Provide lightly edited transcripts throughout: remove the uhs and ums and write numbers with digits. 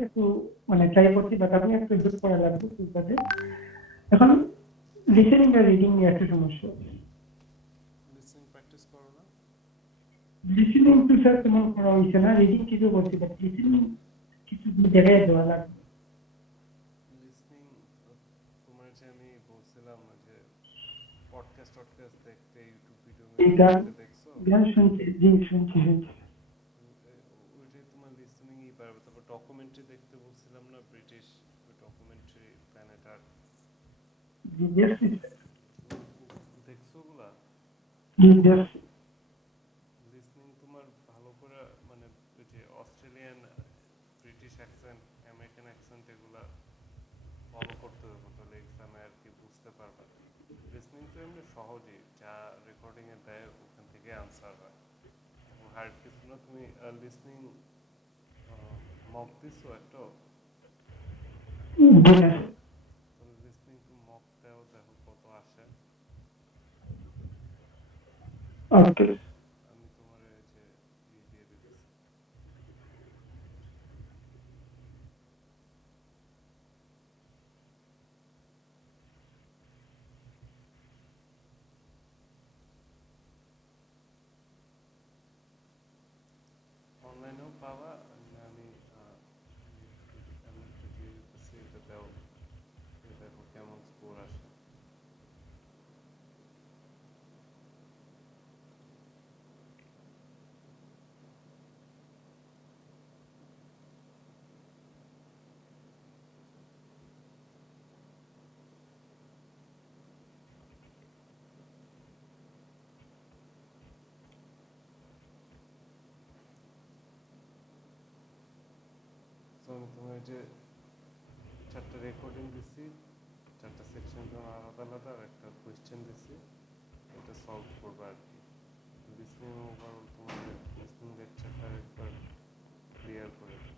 একটু মানে ট্রাই করছি, বাট আপনি একটু ইমপ্রুভ করা লাগবে ওইটাতে। এখন লিসেনিং আর রিডিং নিয়ে একটা সমস্যা। লিসেনিং প্র্যাকটিস করো না? লিসেনিং তো স্যার তেমন করা হয়েছে না, রিডিং ঠিকই করছি, বাট লিসেনিং কিছু জায়গায় দেওয়া লাগবে। লিসনিং তোমার যে আমি বলছিলাম না যে পডকাস্ট দেখতে, ইউটিউব ভিডিও এই গান দেখতে দেখছো, গান শুনছি, জি শুনছি। ওইটাই তোমার লিসনিংই পারবে। তারপর ডকুমেন্টারি দেখতে বলছিলাম না, ব্রিটিশ ডকুমেন্টারি প্ল্যানেট আর্থ, জি দেখছি দেখছো ওগুলা? জি দেখছি। লিসনিং তোমার ভালো করে মানে ওই যে Australian, British accent, American accent এগুলা ফলো করতে হবে, তাহলে এক্সামে আর কি বুঝতে পারবা। লিসনিং তো এমনি সহজেই, যা রেকর্ডিংয়ে দেয় ওখান থেকে আনসার হয়, এবং হার্ড কিছু না। তুমি লিসনিং মক দিছো একটা? জি তাহলে লিসনিং টু মক দেও, দেখো কত আসে। ওকে। আমি তোমার এই যে দিয়ে দিতেছি। অনলাইনেও পাওয়া, আমি আমি একটা দিয়ে দিতেছি, এটা দাও, দেখো কেমন স্কোর আসে। তো আমি তোমার যে 4টা রেকর্ডিং দিছি, 4টা সেকশন তোমার আলাদা আলাদা, আর একটা কোয়েশ্চেন দিছি, এটা সলভ করবা আর কি। লিসনিং ওভারঅল তোমার লিসনিং লেকচারটা একবার ক্লিয়ার করে দাও।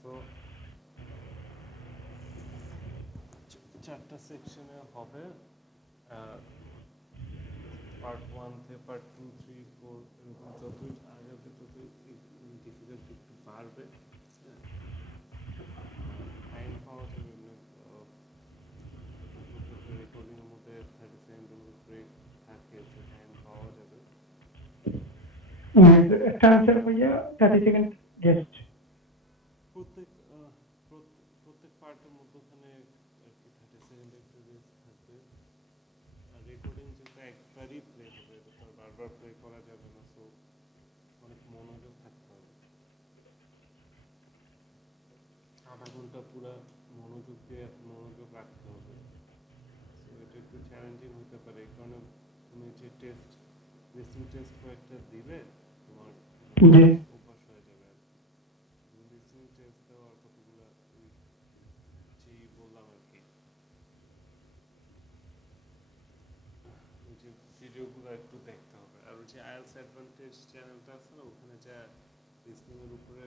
সো 4টা সেকশনে হবে, পার্ট 1 থেকে পার্ট 2, 3, 4, এরকম যতই আগাবে ততই ডিফিকাল্টি একটু বাড়বে। হ্যাঁ, টাইম পাওয়া যাবে না, প্রত্যেকটা রেকর্ডিংয়ের মধ্যে 30 সেকেন্ডের মতো ব্রেক থাকে, যে টাইম পাওয়া যাবে। একটা আনসার ভাইয়া 30 সেকেন্ড গেস্ট। প্রত্যেক প্রত্যেক পার্টের মধ্যখানে আর কি 30 সেকেন্ডের একটা রেস্ট থাকবে। আর রেকর্ডিং যেহেতু একবারই প্লে হবে, এটা তো আর বারবার প্লে করা যাবে না, সো অনেক মনোযোগ থাকতে হবে। আধা ঘন্টা পুরো মনোযোগ রাখতে হবে। সো এটা একটু চ্যালেঞ্জিং হতে পারে, এই কারণে তুমি যে লিসনিং টেস্ট কয়েকটা দিলে তোমার জি অভ্যাস হয়ে যাবে আর কি। লিসনিং টেস্ট দেওয়ার কতগুলো যে বললাম আর কি, ওই যে ভিডিওগুলো একটু দেখতে হবে। আর ওই যে আইএলটিএস অ্যাডভান্টেজ চ্যানেলটা আছে না, ওখানে যা লিসনিংয়ের উপরে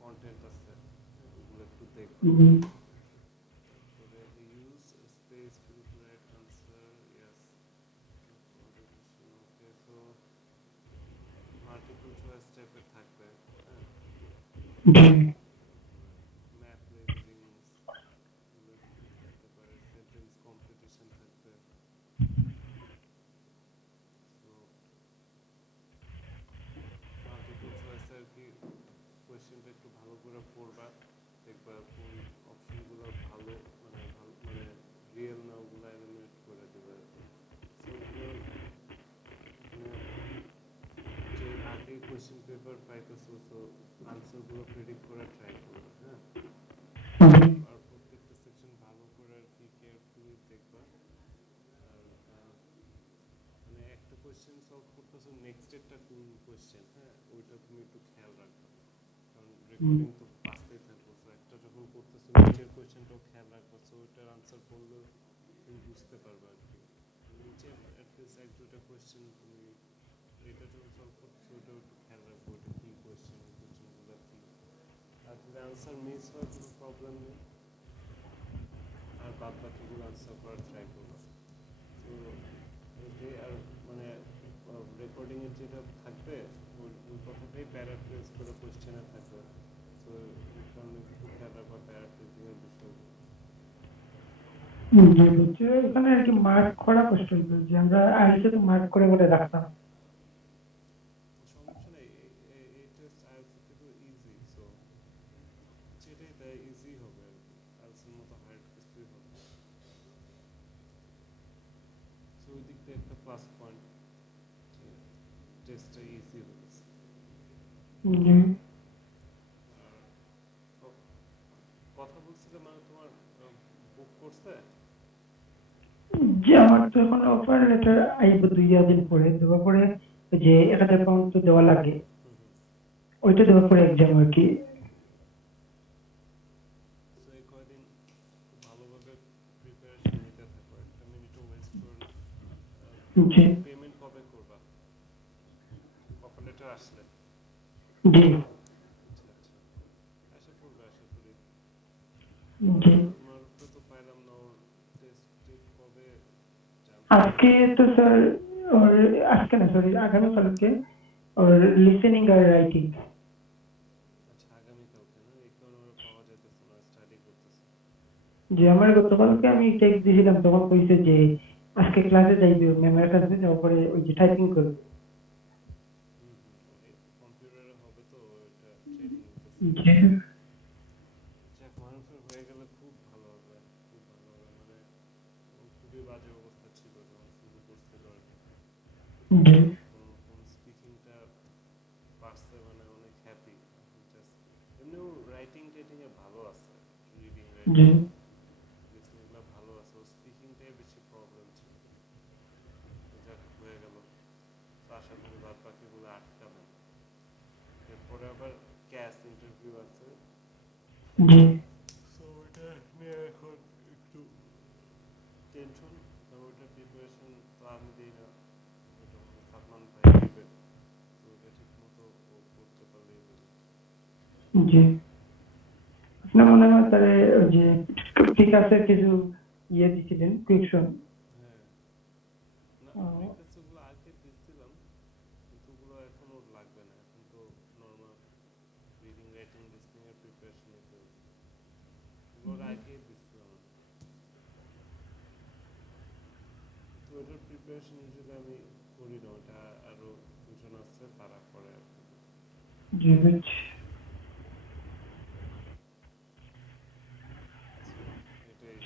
কন্টেন্ট আছে, ওগুলো একটু দেখবা। তারপরে use space to write answer, yes, okay. So multiple choice টাইপের থাকবে, হ্যাঁ, জি ম্যাথ লেভেলিংস এগুলো থাকতে পারে, সেন্টেন্স কম্পিটিশন থাকবে। সো মাল্টিপল চয়েস আর কি, কোয়েশ্চেনটা একটু ভালো করে পড়বা, দেখবা কোন অপশনগুলো ভালো, মানে রিয়েল না, ওগুলো এলিমিনেট করে দেবে আর কি। সো ওগুলো মানে যে আগে কোয়েশ্চেন পেপার পাইতেছো, সো আনসারগুলো প্রেডিক্ট করার ট্রাই করবে, হ্যাঁ। আর প্রত্যেকটা সেকশন ভালো করে আর কি কেয়ারফুলি দেখবা। আর মানে একটা কোয়েশ্চেন সলভ করতেছো, নেক্সট একটা কোন কোয়েশ্চেন, হ্যাঁ, ওইটা তুমি একটু খেয়াল রাখবা, কারণ রেকর্ডিং তো বাঁচতেই থাকবো। সো একটা যখন করতেছো, নিচের কোয়েশ্চেনটাও খেয়াল রাখবা, সো ওইটার আনসার করলেও তুমি বুঝতে পারবে আর কি। কোয়েশ্চেন তুমি এটা যখন সলভ করছো ওটাও একটু খেয়াল রাখবো ওটা কী কোয়েশ্চেন কোয়েশ্চেনগুলো কী আর যদি আনসার মিস হয় কোনো প্রবলেম নেই আর বাদ বাকিগুলো আনসার করার ট্রাই করবো তো এটাই আর মানে রেকর্ডিংয়ের যেটা থাকবে ওই কথাটাই প্যারাফ্রেজ করে কোয়েশ্চেনে থাকবে তো এই কারণে একটু খেয়াল রাখবা প্যারাফ্রেজিংয়ের বিষয়গুলো জি বুঝছি এখানে আর কি মার্ক করা কষ্ট হইতো যে আমরা আইসে তো মার্ক করে করে রাখতাম সমস্যা নেই এই টেস্ট আইএলটিএস তো ইজি সো সেটাই তাই ইজি হবে আর কি আইএলটিএস মতো হার্ড কিছুই হবে সো ওই দিক দিয়ে একটা প্লাস পয়েন্ট টেস্টটা ইজি হয়েছে জি আর কথা বলছিলে মানে তোমার বুক করছে যে আমার তো এখন অফার লেটার আইব 2 দিন পরে দেওয়ার পরে ওই যে 1000 পাউন্ড তো দেওয়া লাগে হুম হুম ওইটা দেওয়ার পরে এক্সাম আর কি সো এই কয়দিন খুব ভালোভাবে প্রিপারেশন নিতে থাকো একটা মিনিটও ওয়েস্ট করো না জি পেমেন্ট কবে করবা অফার লেটার আসলে জি আচ্ছা আচ্ছা আশা করবে আশা করি জি মারুফকে তো পাইলাম না ওর টেস্ট ডেট কবে আজকে তো স্যার ওর আজকে না সরি আগামীকালকে ওর লিসেনিং আর রাইটিং আচ্ছা আগামীকালকে না এই কারণে ওরা পাওয়া যাইতেছে না স্টাডি করতেছে যে আমার গতকালকে আমি টেক্সট দিয়েছিলাম তখন কইছে যে আজকে ক্লাসে যাইবে ম্যামের কাছে যাওয়ার পরে ওই যে টাইপিং করবে হুম হুম কম্পিউটারে হবে তো ওটা ট্রেনিং নিতেছে জি যাক মারুফের হয়ে গেলে খুব ভালো হবে খুব ভালো হবে মানে খুবই বাজে অবস্থা ছিল যখন শুরু করছিল আর কি জি কোন স্পিকিংটা পারছে মানে অনেক হ্যাপি জাস্ট এমনিও রাইটিং টাইটিংয়ে ভালো আছে রিডিং জি রাইটিং লিসনিংগুলো ভালো আছে ও স্পিকিংটাই বেশি প্রবলেম ছিল তো যাক হয়ে গেল তো আশা করি বাদ বাকিগুলো আটকাবে এরপরে আবার ক্যাশ ইন্টারভিউ আছে জি সো ওটা নিয়ে এখন একটু টেনশন কারণ ওইটার প্রিপারেশন তো আমি দিই না ওটা মানে সালমান ভাই দিবে তো ওটা ঠিক মতো ও করতে পারলেই হলো জি আপনার মনে হয় তাহলে ওই যে ঠিক আছে কিছু ইয়ে দিছিলেন কুইকশন হ্যাঁ না প্রিফারেন্স ওগুলো আগে দিচ্ছিলাম কিন্তু ওগুলো এখন ওর লাগবে না এখন তো নর্মাল রিডিং রাইটিং লিসনিং এর প্রিপারেশন নিতে হবে ওগুলো আগে দিচ্ছিলাম তো ওটার প্রিপারেশন হিসেবে আমি করি না ওটা আরো দুজন আছে তারা করে আর কি জি বুঝছি সো এটাই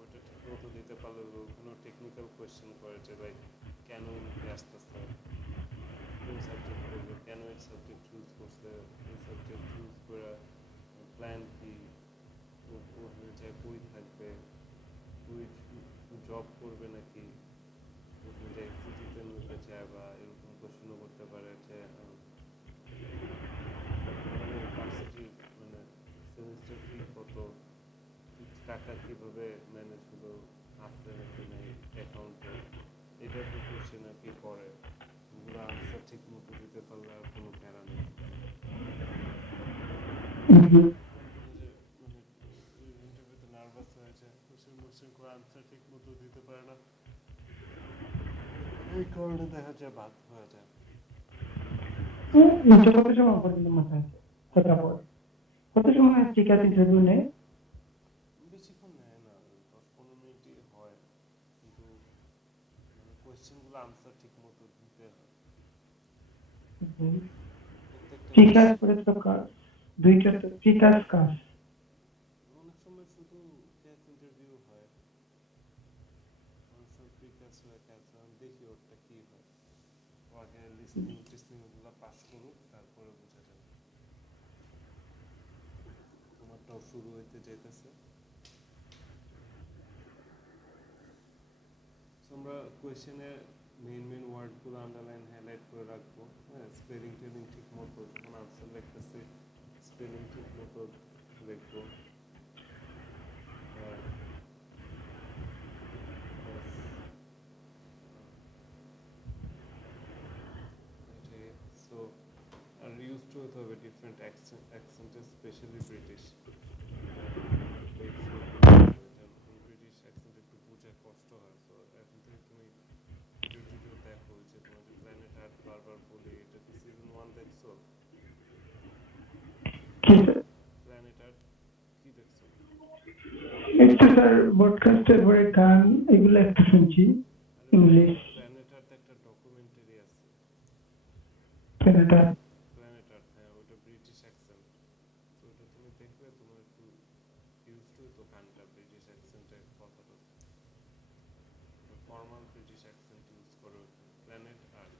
ওটা ঠিক মতো দিতে পারলে ওখানেও টেকনিক্যাল কোয়েশ্চেন করে যে লাইক কেন ইন্ডিতে আসতেছে কোন সাবজেক্ট পড়বে কেন এই সাবজেক্ট চুজ করছে এই সাবজেক্ট চুজ করে প্ল্যান কি ওখানে যায় কই থাকবে কই জব করবে নাকি ওখানে যায় সিটিজেন হতে চায় বা এরকম কোশ্চেনও করতে পারে যে ওখানে ভার্সিটির মানে সেমিস্টার ফি কত টাকা কিভাবে ম্যানেজ হলো আছে নাকি নাই অ্যাকাউন্টে এটা তো কোশ্চেন আর কি করে ওগুলো আনসার ঠিক মতো দিতে পারলে আর কোনো প্যারা নেই মাঝে মাঝে মানে ইন্টারভিউতে নার্ভাস হয়ে যায় কোশ্চেন কোশ্চেন করে আনসার ঠিক মতো দিতে পারে না এই কারণে দেখা যায় বাদ হয়ে যায় এটা কত সময় পর্যন্ত মাথায় কথা বল কত সময় ঠিক আছে ইন্টারভিউ নেয় বেশিক্ষণ নেয় না 10-15 মিনিটই হয় কিন্তু মানে কোয়েশ্চেনগুলো আনসার ঠিক মতো দিতে হয় প্রত্যেকটা ঠিক কোয়েশ্চেন আছে করে তো কাজ দুইটা তো ঠিক আছে কাজ অনেক সময় শুধু ক্যাচ ইন্টারভিউ হয় অনেক সময় প্রি ক্যাচ হয় ক্যাচ হয় আমি দেখি ওরটা কি হয় ও আগে লিসনিং টিসনিং ওগুলো পাস করুক তারপরে বোঝা যাবে তোমারটাও শুরু হইতে যেতেছে আমরা কোয়েশ্চেনে মেইন ওয়ার্ডগুলো আন্ডারলাইন হাইলাইট করে রাখবো হ্যাঁ স্পেলিং টেলিং ঠিক মতো যখন আনসার লিখতেছি স্পেলিং ঠিক মতো লিখবো আর ব্যাস ডিফারেন্ট অ্যাকসেন্ট স্পেশালি ব্রিটিশ, এটা একটু মেক শিওর করতে হবে, এটা ব্রিটিশ অ্যাকসেন্ট একটু বোঝা কষ্ট হয়। সো এখন থেকে তুমি ভিডিও টিডিও দেখো, যে তোমার যে প্ল্যানেট আর্থ বারবার বলি, এটা কি সিজন 1 দেখছো? কি স্যার? প্ল্যানেট আর্থ কি দেখছো? একটু স্যার ব্রডকাস্টের পরে গান এগুলো একটু শুনছি আরে ইংলিশ। প্ল্যানেট আর্থ একটা ডকুমেন্টারি আছে। প্ল্যানেটা প্ল্যানেট আর্থ, হ্যাঁ, ওটা ব্রিটিশ অ্যাকসেন্ট। তো ওটা তুমি দেখলে তোমার একটু ইউজ টু তো গানটা ব্রিটিশ অ্যাকসেন্টের কথাটা, ফর্মাল ব্রিটিশ অ্যাকসেন্ট ইউজ করো। প্ল্যানেট আর্থ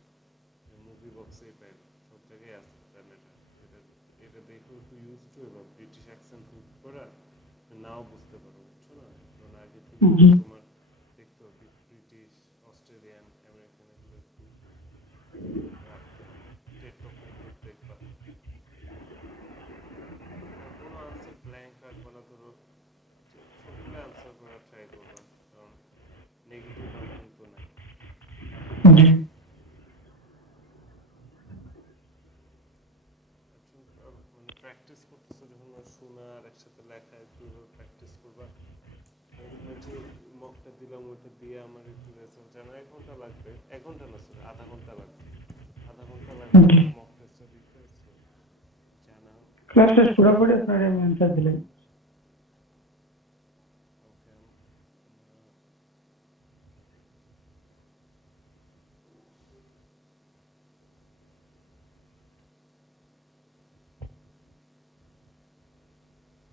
মুভি বক্সে পাই, সব জায়গায় আছে প্ল্যানেট আর্থ। এটা এটা দেখো একটু ইউজ টু, এবার ব্রিটিশ অ্যাকসেন্ট হুক করা নাও বুঝতে পারো, বুঝছো না? কারণ আগে থেকে জি তোমার দেখতে হবে ব্রিটিশ, অস্ট্রেলিয়ান, আমেরিকান এগুলো একটু রাখতে হবে। টেট ডকুমেন্টারি দেখবা, আর কোনো আনসার ব্ল্যাঙ্ক রাখবা না, ধরো সবগুলো আনসার করার ট্রাই করবা, কারণ নেগেটিভ মার্কিং তো নাই। জি মানে প্র্যাকটিস করতেছো যখন শোনা আর একসাথে লেখা, একটু প্র্যাকটিস করবা। আমি তোমার যে মকটা দিলাম ওইটা দিয়ে আমার একটু রেজাল্ট জানা, 1 ঘন্টা লাগবে, 1 ঘন্টা না সরি, আধা ঘন্টা লাগবে। আধা ঘন্টা লাগবে জি মক টেস্টটা দিতে, জানা। ক্লাসটা পুরোপুরি আপনার আমি অ্যান্সার দিলেন। ওকে,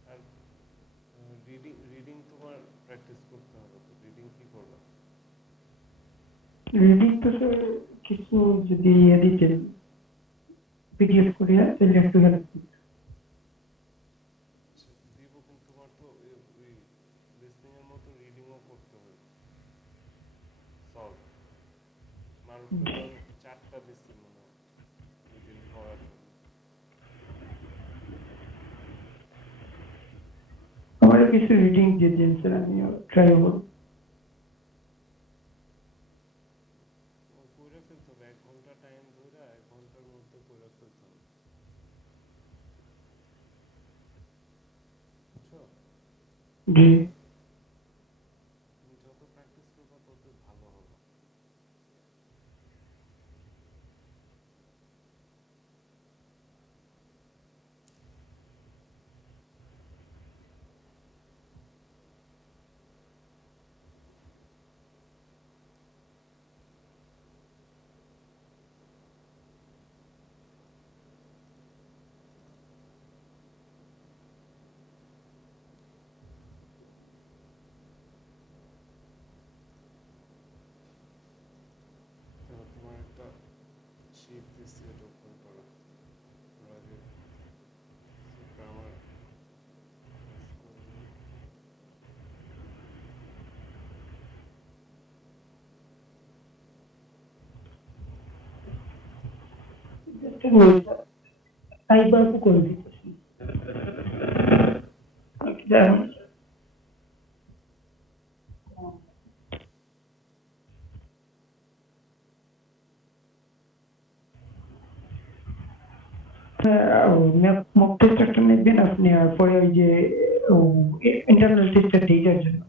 আর রিডিং রিডিং তোমার প্র্যাকটিস করতে হবে, তো রিডিং কি করবা? রিডিং তো স্যার কিছু যদি ইয়ে দিতেন পিডিএফ করিয়া তাহলে একটু হেল্প। দিব, কিন্তু তোমার তো ওই লিসনিং এর মতো রিডিংও করতে হবে, সলভ। মারুফকে তো আমি 4টা দিচ্ছি মনে হয় ওই দিন পড়ার জন্য। আমার কিছু রিডিং দিয়ে দিন স্যার, আমিও ট্রাই করব। ও কইরা ফেলতে হবে, 1 ঘন্টা টাইম ধরে 1 ঘন্টার মধ্যে কইরা ফেলতে হবে, বুঝছো? জি তুমি যত প্র্যাকটিস করবা তত ভালো হবে। তাহলে তোমার একটা শিট দিচ্ছি, এটা ওপেন করো। ওর আগে গ্রামার কাজ করে নিই। টাইপ করে দিতেছি। মক টেস্ট একটা নেবেন আপনি, আর পরে ওই যে ইন্টারনাল টেস্টটা এইটার জন্য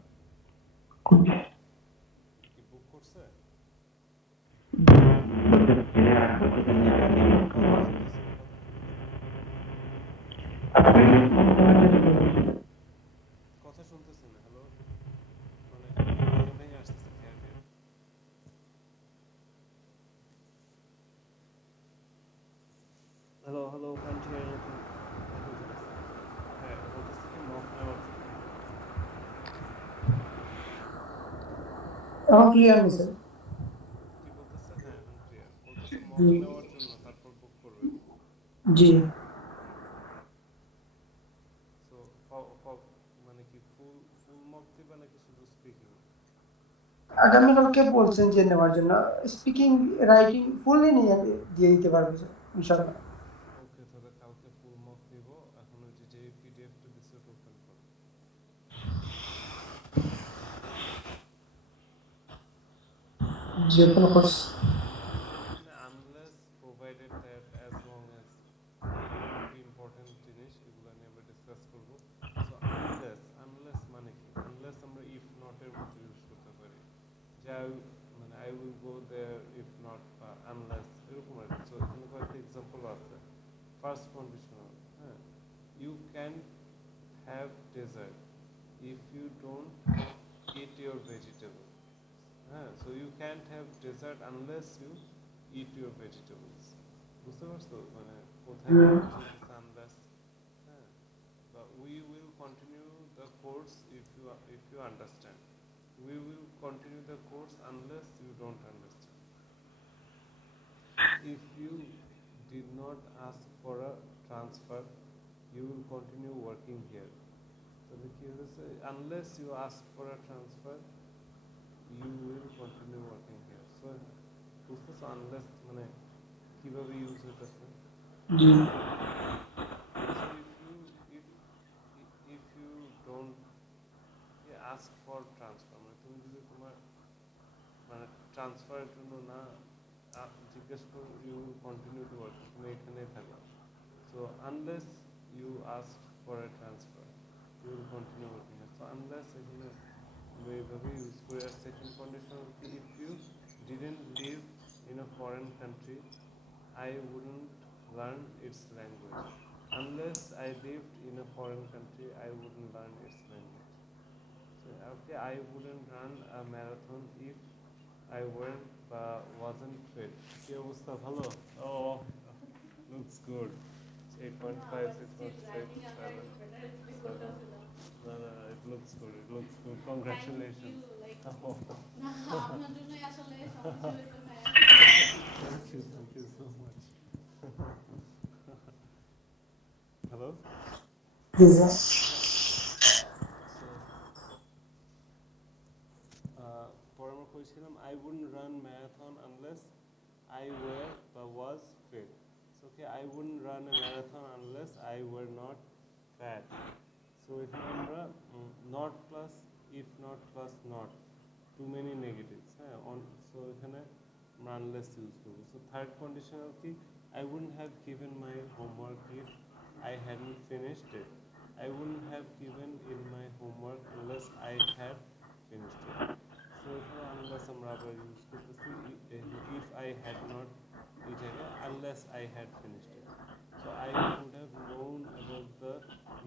কি বুক করছে? কথা শুনতেছি না, কথা শুনতেছি না, কথা শুনতেছি না। হ্যালো, মানে ভেঙে ভেঙে আসতেছে, clear clear. Hello hello, Kant here anything, একো দিতেছে। হ্যাঁ, বলতেছি কি মক নেওয়ার জন্য। এখন ক্লিয়ার হয়েছে। কি বলতেছে? হ্যাঁ, এখন ক্লিয়ার। বলতেছে মক জি নেওয়ার জন্য, তারপর বুক করবে। জি সো মানে কি ফুল ফুল মক দিবা নাকি শুধু স্পিকিং? আগামীকালকে বলছেন যে নেওয়ার জন্য, স্পিকিং রাইটিং ফুললি নিয়ে দিয়ে দিতে পারবে স্যার ইনশাল্লাহ। ওকে, তাহলে কালকে ফুল মক নিব। এখন ওই যে পিডিএফটা দিছে ওটা ওপেন করো। যে কোনো কোর্স মানে unless provided that as long as I will go there if not unless এরকম আর কি। So এখানে কয়েকটা এক্সাম্পল আছে। ফার্স্ট কন্ডিশনাল, হ্যাঁ, you can have dessert if you don't eat your vegetable, হ্যাঁ, so you can't have dessert unless you eat your vegetables, বুঝতে পারছো মানে কোথায় unless, হ্যাঁ, but we will continue the course if you understand. We will continue the course unless you don't understand. If you did not ask for a transfer, you will continue working here. তাহলে কি হয়েছে, unless you ask for a transfer, you will continue working here. So বুঝতেছো unless মানে কিভাবে ইউজ হইতেছে? So if you don't ask for transfer, মানে তুমি যদি তোমার মানে ট্রান্সফারের জন্য না জিজ্ঞেস করো, you will continue to work, তুমি এখানেই থাকো। So unless you ask for a transfer, you will continue working here. So unless এখানে আমরা এইভাবে ইউজ করি। আর সেকেন্ড কন্ডিশন হচ্ছে if you didn't live in a foreign country, I wouldn't learn its language. Unless I lived in a foreign country, I wouldn't learn its language. So, okay, I wouldn't run a marathon if I weren't wasn't fit. কি অবস্থা, ভালো? Oh, looks good. 8.5, 6.6, 7. No, it looks good. It looks good. Congratulations. Thank you so much. Hello? পরামর্শ করেছিলাম I wouldn't run marathon unless I were was fit. So okay, I wouldn't run a marathon unless I were not fat. So এখানে আমরা not plus if not plus not, too many negatives, হ্যাঁ, so এখানে আমরা unless use করবো। So third conditional কি, I wouldn't have given my homework if I hadn't finished it. I wouldn't have given in my homework unless I had finished it. So এখানে unless আমরা আবার ইউজ করতেছি if I had not এই জায়গায় unless I had finished it. So I would have known about the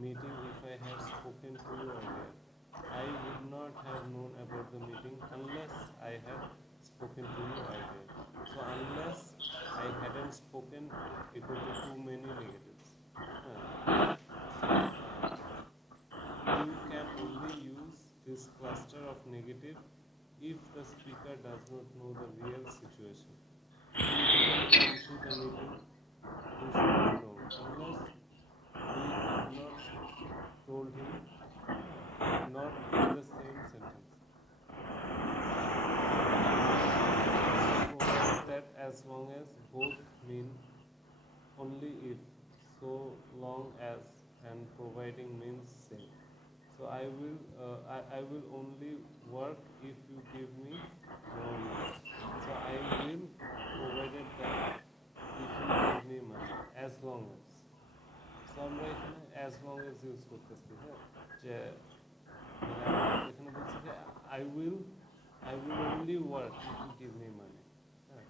meeting if I had spoken to you earlier. I would not have known about the meeting unless I had spoken to you earlier. So unless I hadn't spoken equal to too many negatives. You can only use this cluster of negative if the speaker does not know the real situation. He didn't come to the meeting, he should have known. Unless we have not told him, not in the same sentence. That as long as both mean only if, so long as, and providing means same. So I will only work if you give me more money. So I will provided that if you give me money, as long as. So আমরা এখানে as long as use করতেছি, হ্যাঁ, যে এখানে বলছি যে I will only work if you give me money, হ্যাঁ,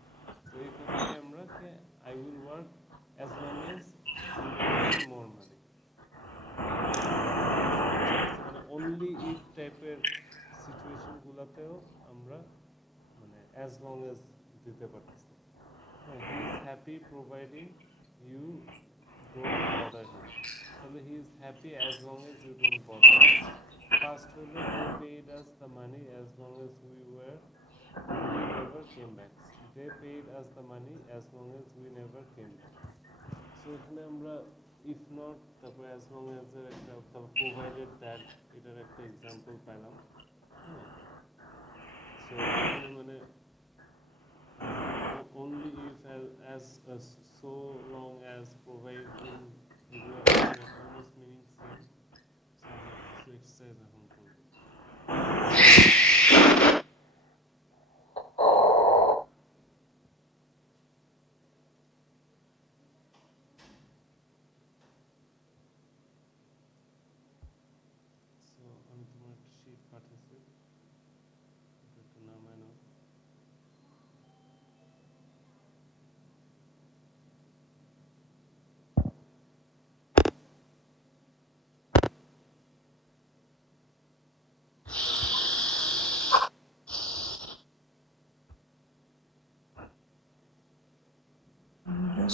তো এই কথাটা আমরা যে I will work as long as you give me more money. মানে only if টাইপের সিচুয়েশন গুলাতেও আমরা মানে as long as দিতে পারতেছি। He is happy providing you don't bother him. তাহলে he is happy as long as you don't bother him. Past হলো they paid us the money as long as we never came back. They paid us the money as long as we never came back. So এখানে আমরা if not তারপরে as long as এর একটা provided that এটার একটা এক্সাম্পল পেলাম, হ্যাঁ। So এখানে মানে only if as so long as providing almost meaning same. So exercise এখন করব। So আমি তোমার একটা শীট পাঠাচ্ছি, এটা নামায় নাও। Okay,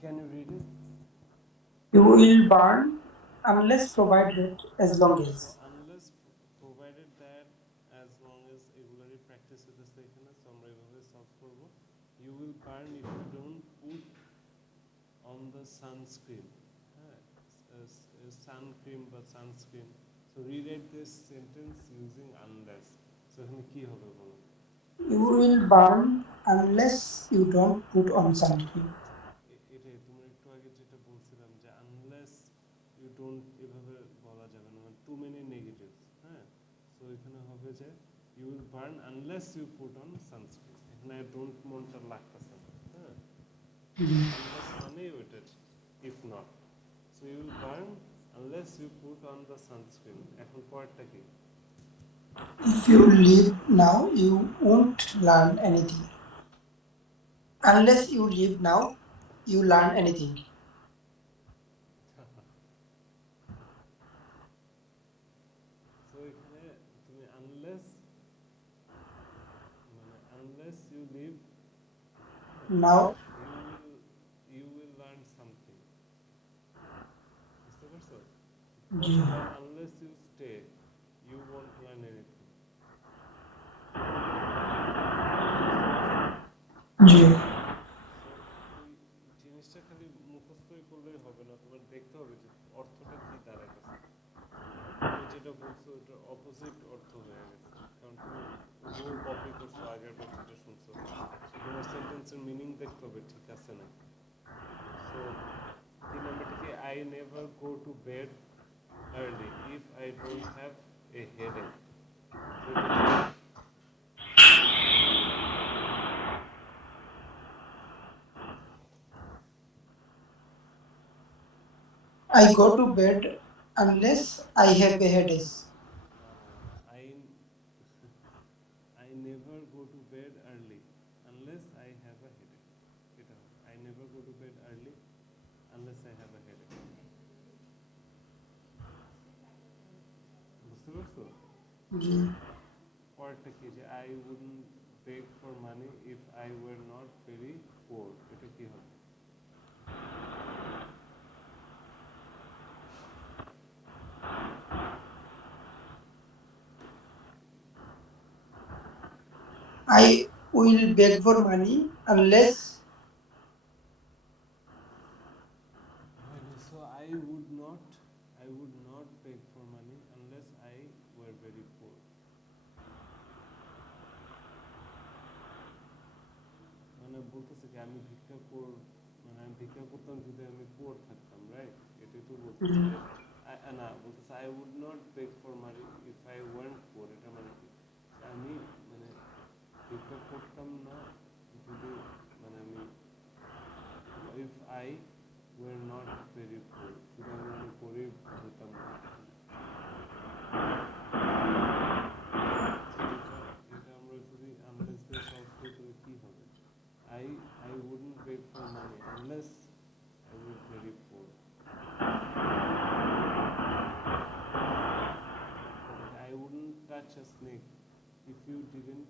can you read it? You will burn unless provided as long So as. unless provided that as long as এগুলারই practice হতেছে এখানে so আমরা এভাবে সলভ করব you will burn if you don't put on the sunscreen হ্যাঁ sun cream বা sunscreen so rewrite this sentence using unless so এখানে কি হবে বলো You will burn unless you don't put on sunscreen. এটাই তোমার একটু আগে যেটা বলছিলাম যে আনলেস ইউ ডোন্ট এভাবে বলা যাবে না মানে টু মেনি নেগেটিভস হ্যাঁ সো এখানে হবে যে you will burn unless you put on sunscreen এখানে ডোন্ট মনটা লাগতেছে না হ্যাঁ আনলেস মানে ওইটা if not so you will burn unless you put on the sunscreen এখন পরেরটা কি If you leave now, you won't learn anything. Unless you leave now, you learn anything. So এখানে তুমি আনলেস মানে unless you live Now, you will learn something বুঝতে পারছো জি অথবা unless you stay you won't learn anything জি সো এই জিনিসটা খালি মুখস্থই করলেই হবে না তোমার দেখতে হবে যে অর্থটা কি দাঁড়াইতেছে তুমি যেটা বলছো ওটার অপোজিট অর্থ হয়ে গেছে কারণ তুমি হুবহু কপি করছো আগের বার যেটা শুনছো সো তোমার সেন্টেন্সের মিনিং দেখতে হবে ঠিক আছে নাকি সো 3 নম্বরটা কি I never go to bed early if I don't have a headache so এটা কি I go to bed unless I have a headache. না না না I I never go to bed early unless I have a headache. এটা I never go to bed early unless I have a headache. বুঝতে পারছো জি পরেরটা কি যে I wouldn't beg for money if I were not very poor এটা কি হবে I will beg for money unless হয়নি so I would not beg for money unless I were very poor মানে বলতেছে কি আমি ভিক্ষা কর মানে আমি ভিক্ষা করতাম যদি আমি পোর থাকতাম রাইট এটাই তো বলতেছে যে না বলতেছে I would not beg for money if I want poor এটা মানে কি আমি মানে ভিক্ষা করতাম না যদি মানে আমি if I were not very poor যদি আমি মানে গরিব হইতাম না তো এটা আমরা যদি আনলেস দিয়ে সলভ করি তাহলে কি হবে I I wouldn't beg for money unless I were very poor. I wouldn't touch a snake if you didn't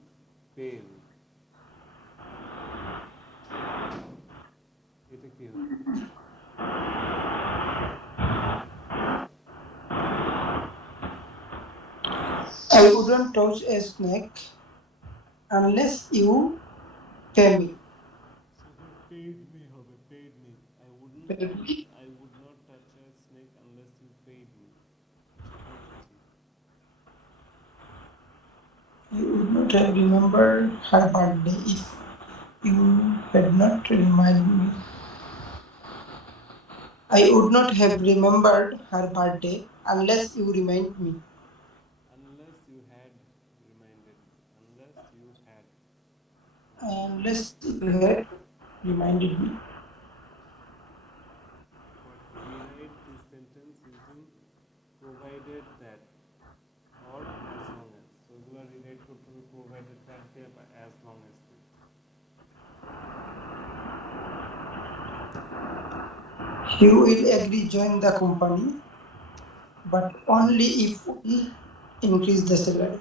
pay me. এটা কি হবে I wouldn't touch a snake unless you pay me. সেখানে paid me হবে paid me. I would not touch a snake unless you paid me. পরেরটা কি You would not have remembered her birthday if you had not reminded me. I would not have remembered her birthday unless you remind me. unless you had reminded me unless you had Unless you had reminded me. rewrite this sentence using provided that or as long as so এগুলো রিলেট করতে হবে provided that দিয়ে বা as long as দিয়ে You will agree join the company but only if we increase the salary.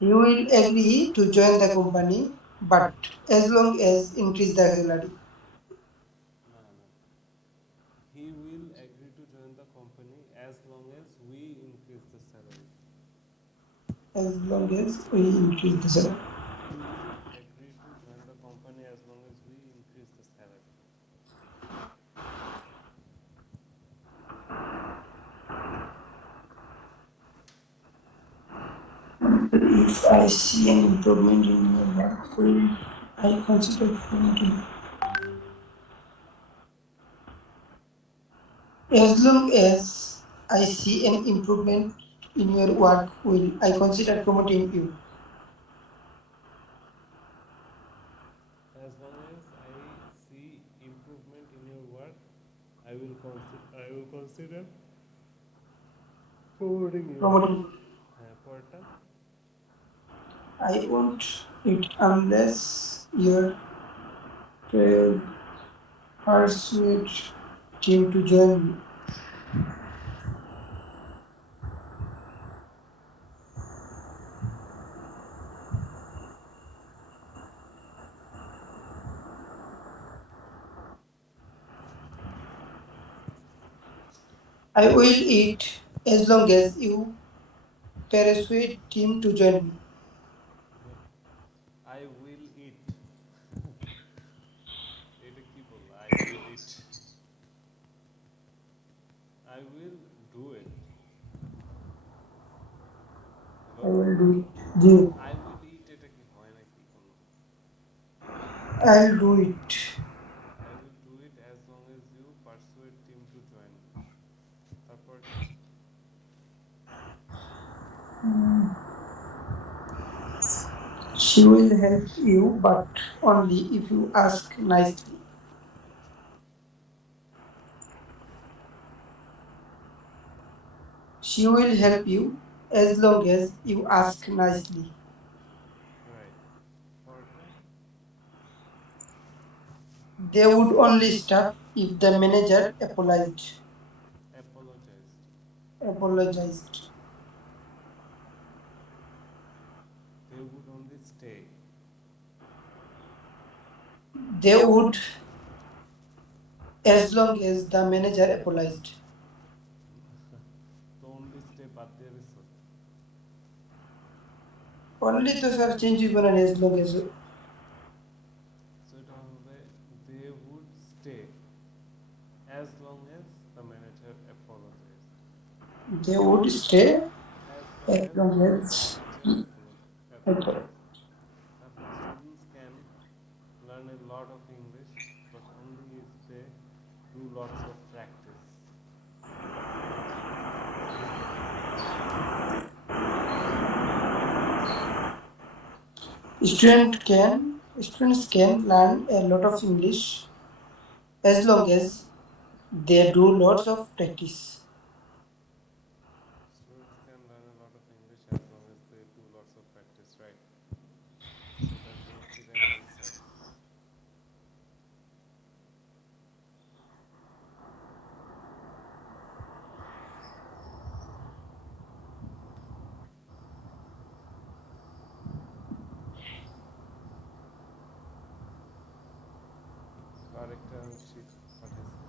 He will agree to join the company, but as long as increase the salary. No, no. He will agree to join the company as long as we increase the salary. As long as we increase the salary. He will agree to join the company as long as we increase the salary. If I see an improvement in your work, will I consider promoting? As long as I see an improvement in your work, will I consider promoting you? As long as I see improvement in your work, I will consider forwarding you. Promoting. পরেরটা I won't it unless your persuade him to join me. I will eat as long as you persuade him to join me. I will eat. এটা কি বললো? I will eat. I will do it. I Hello? will do it. G, I will eat এটা কি হয় নাকি কোনো? I'll do it. I will do it as long as you persuade him to join me. তারপরটা She will help you, but only if you ask nicely. She will help you as long as you ask nicely. right. পরেরটা They would only stop if the manager apologized. apologized. They would only stay. They would as long as the manager apologized. তো only stay বাদ দিয়ে দিছো। Only to sir change even as long as So এটা হবে they would stay as long as the manager apologized. they would stay As long as as long the as manager apologized. তারপর students can learn a lot of English but only if they do lots of practice. students can learn a lot of English as long as they do lots of practice. Students can learn a lot of English as long as they do lots of practice, right? So that's the correct answer. আরেকটা শীট পাঠাইছি।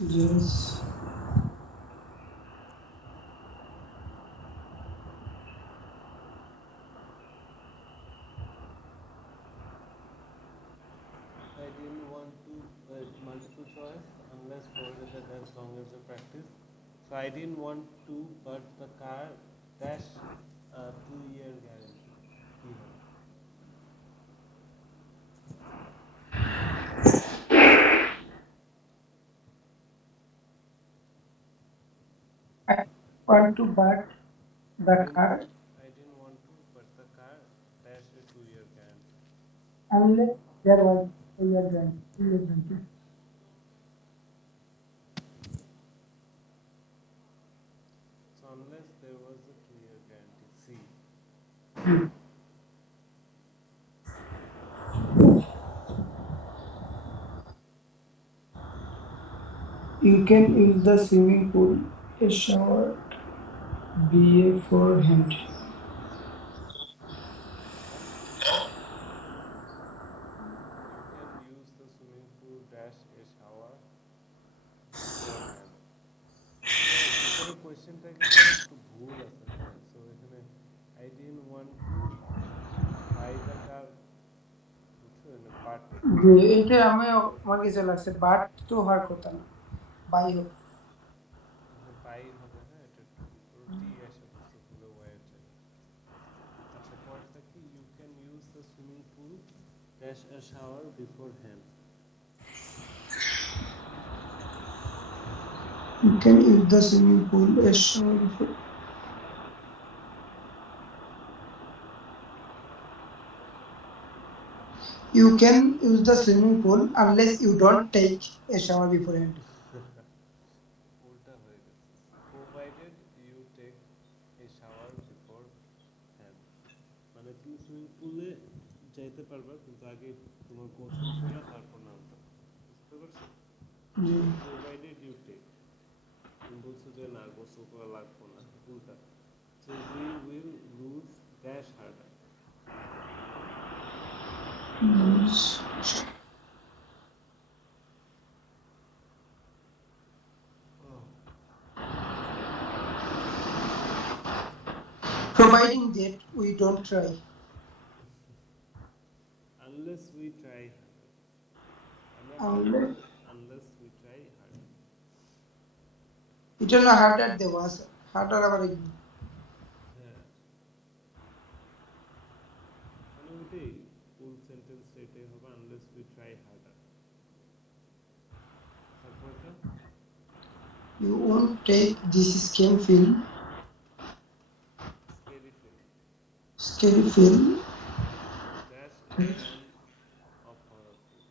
Yes. I didn't want to multiple choice unless provided as long as the practice. So I didn't want to, but the car dash 2 year guarantee. কি হবে? I want to buy I the didn't car I didn't want to, but the car dash a 2 year guarantee. unless there was a year guarantee. So unless there was a clear guarantee. C. You can use the swimming pool, a shower, be a forehand. What? You can use the swimming pool dash a shower beforehand. So এখানে কোয়েশ্চেনটা কিন্তু একটু ভুল আছে, হ্যাঁ। So এখানে I didn't want to buy the car, বুঝছো, মানে বাট, যে এটা আমি আমার কাছে লাগছে বাট তো হওয়ার কথা না বাই হোক এখানে বাই হবে, হ্যাঁ। এটা একটু টি আসে পড়ছে ভুলে ওয়াইয়ের জায়গায়। আচ্ছা, পরেরটা কি? You can use the swimming pool dash a shower beforehand. you can use the swimming pool a shower before. You can use the swimming pool unless you don't take a shower beforehand. উল্টা হয়ে গেছে। Provided you take a shower beforehand, মানে তুমি সুইমিং পুলে যাইতে পারবা কিন্তু আগে তোমার গোসল করে তারপর নামতে হবে। বুঝতে পারছো? প্রোভাইডেড ইউ টেক, তুমি বলছো যে না গোসল করা লাগবে না, উল্টা। So we will lose dash harder. Providing that we don't try. Unless we try harder, আমরা পারবো Unless unless we try harder. এটা না হার্ডার দেওয়া আছে হার্ডার আবার কি হ্যাঁ, মানে ওইটাই ফুল সেন্টেন্স এটাই হবে, আনলেস উই ট্রাই হার্ডার। তারপরটা you won't take this scam feel scary film scary feel dash a fan of horror film.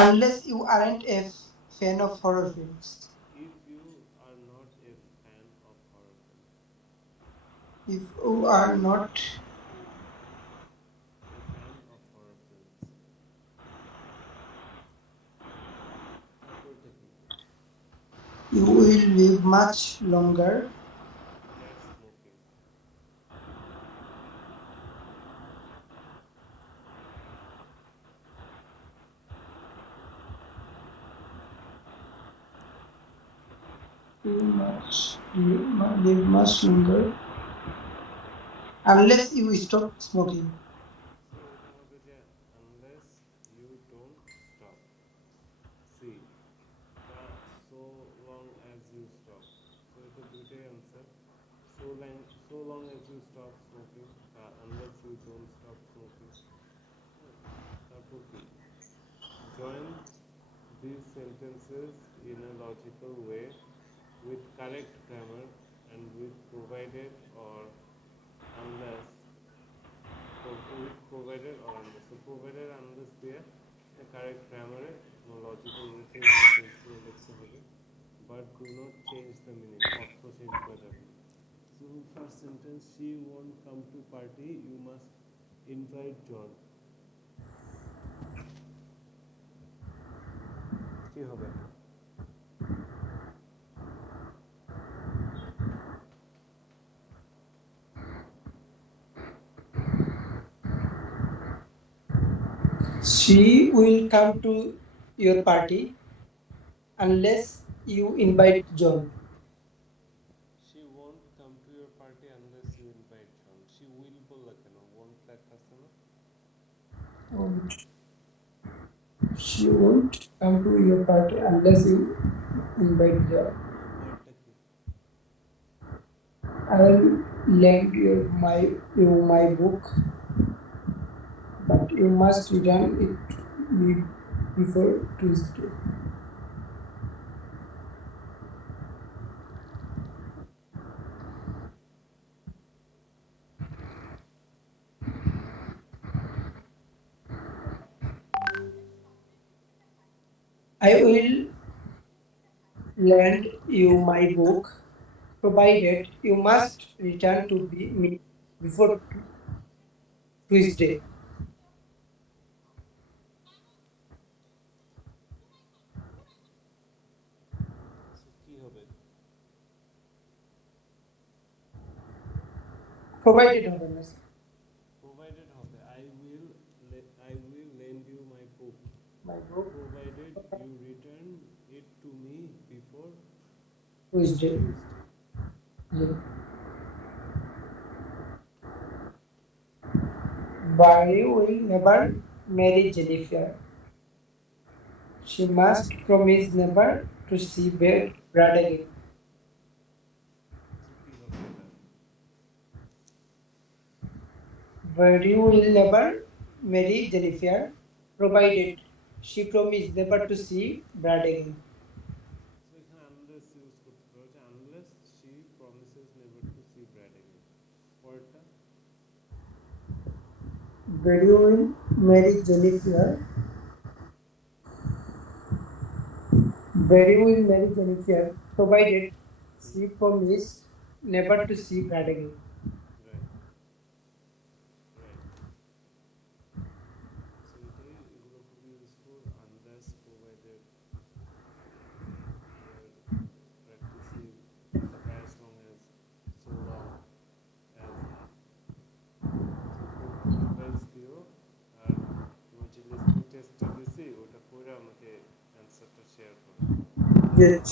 unless you aren't a fan of horror films. If you are not a fan of horror film, If you are not, a fan of horror films. তারপরটা কি? you will live much longer. Dash smoking. Live much longer unless you stop smoking. So এটা হবে যে unless you don't stop. See বা so long as you stop. So এটা দুইটাই answer. So long as you stop smoking বা unless you don't stop smoking. তারপর কি? Join these sentences in a logical way with correct grammar and with provided or unless, with provided or unless. So provided unless দিয়ে correct গ্রামারে logical ওয়েতে এই সেন্টেন্সগুলো লিখতে হবে, but do not change the meaning, অর্থ চেঞ্জ করা যাবে না। So first sentence, she won't come to party, you must invite John. কি হবে? She will come to your party unless you invite John. She won't come to your party unless you invite John. She will বললা কেন? won't লেখা আছে না? She won't come to your party unless you invite John. পরেরটা কি? I will lend you my book, but you must return it me before Tuesday. I will lend you my book, provided you must return to me before Tuesday. So কি হবে? Provided হবে না sir. Provided হবে I will lend you my book My book provided you return it to me before Tuesday. Tuesday. Yeah. Barry will never marry Jennifer. She must promise never to see Brad again. So কি হবে এটা? Barry will never marry Jennifer, provided she promised never to see Brad again. So এখানে unless use করতে পারো যে unless she promises never to see Brad again. পরেরটা Barry will marry Jennifer. Barry will marry Jennifer, provided she promised never to see Brad again. Right right so এটাই এগুলো খুবই useful unless provided we are practicing for as long as so long as so খুব রিভাইজ দিও আর তোমার যে লিসনিং টেস্টটা দিছি ওটা পড়ে আমাকে অ্যান্সারটা শেয়ার করো Yes.